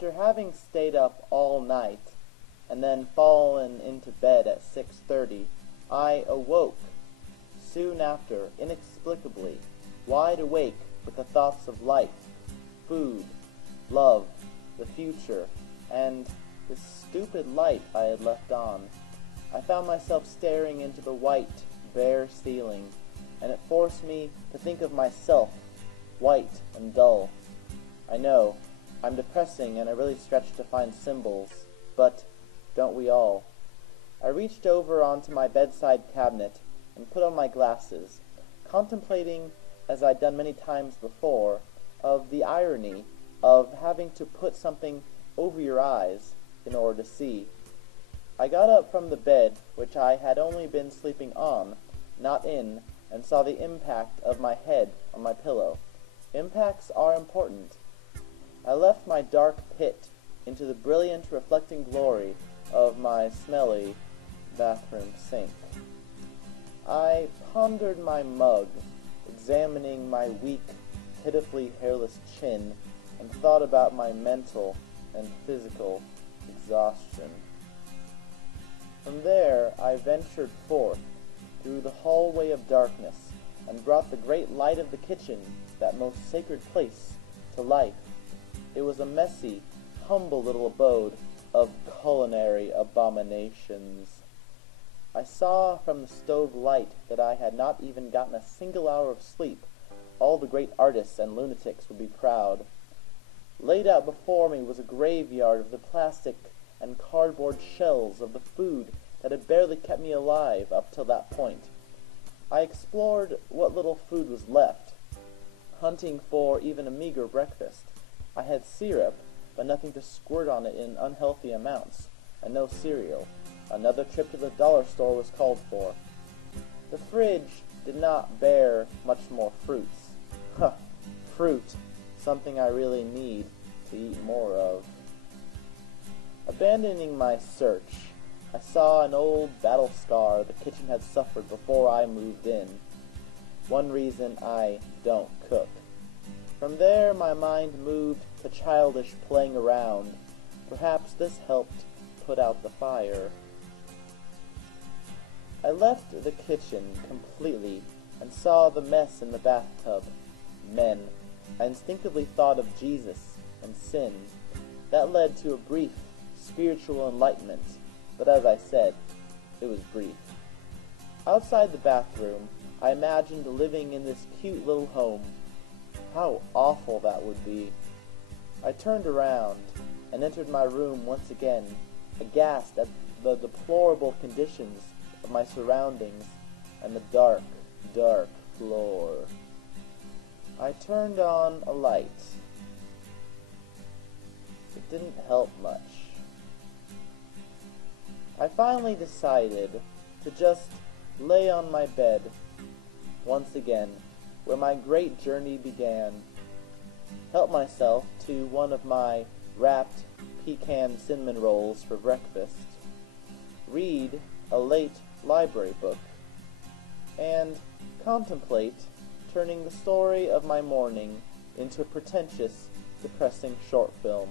After having stayed up all night, and then fallen into bed at 6:30, I awoke soon after, inexplicably, wide awake with the thoughts of life, food, love, the future, and the stupid light I had left on. I found myself staring into the white, bare ceiling, and it forced me to think of myself, white and dull. I know, I'm depressing and I really stretch to find symbols, but don't we all? I reached over onto my bedside cabinet and put on my glasses, contemplating, as I'd done many times before, of the irony of having to put something over your eyes in order to see. I got up from the bed, which I had only been sleeping on, not in, and saw the impact of my head on my pillow. Impacts are important. I left my dark pit into the brilliant reflecting glory of my smelly bathroom sink. I pondered my mug, examining my weak, pitifully hairless chin, and thought about my mental and physical exhaustion. From there I ventured forth through the hallway of darkness and brought the great light of the kitchen, that most sacred place, to life. It was a messy, humble little abode of culinary abominations. I saw from the stove light that I had not even gotten a single hour of sleep. All the great artists and lunatics would be proud. Laid out before me was a graveyard of the plastic and cardboard shells of the food that had barely kept me alive up till that point. I explored what little food was left, hunting for even a meager breakfast. I had syrup, but nothing to squirt on it in unhealthy amounts, and no cereal. Another trip to the dollar store was called for. The fridge did not bear much more fruits. Fruit, something I really need to eat more of. Abandoning my search, I saw an old battle scar the kitchen had suffered before I moved in. One reason I don't cook. From there my mind moved to childish playing around. Perhaps this helped put out the fire. I left the kitchen completely and saw the mess in the bathtub. Men. I instinctively thought of Jesus and sin. That led to a brief spiritual enlightenment, but as I said, it was brief. Outside the bathroom, I imagined living in this cute little home. How awful that would be. I turned around and entered my room once again, aghast at the deplorable conditions of my surroundings and the dark, dark floor. I turned on a light. It didn't help much. I finally decided to just lay on my bed once again, where my great journey began, help myself to one of my wrapped pecan cinnamon rolls for breakfast, read a late library book, and contemplate turning the story of my morning into a pretentious, depressing short film.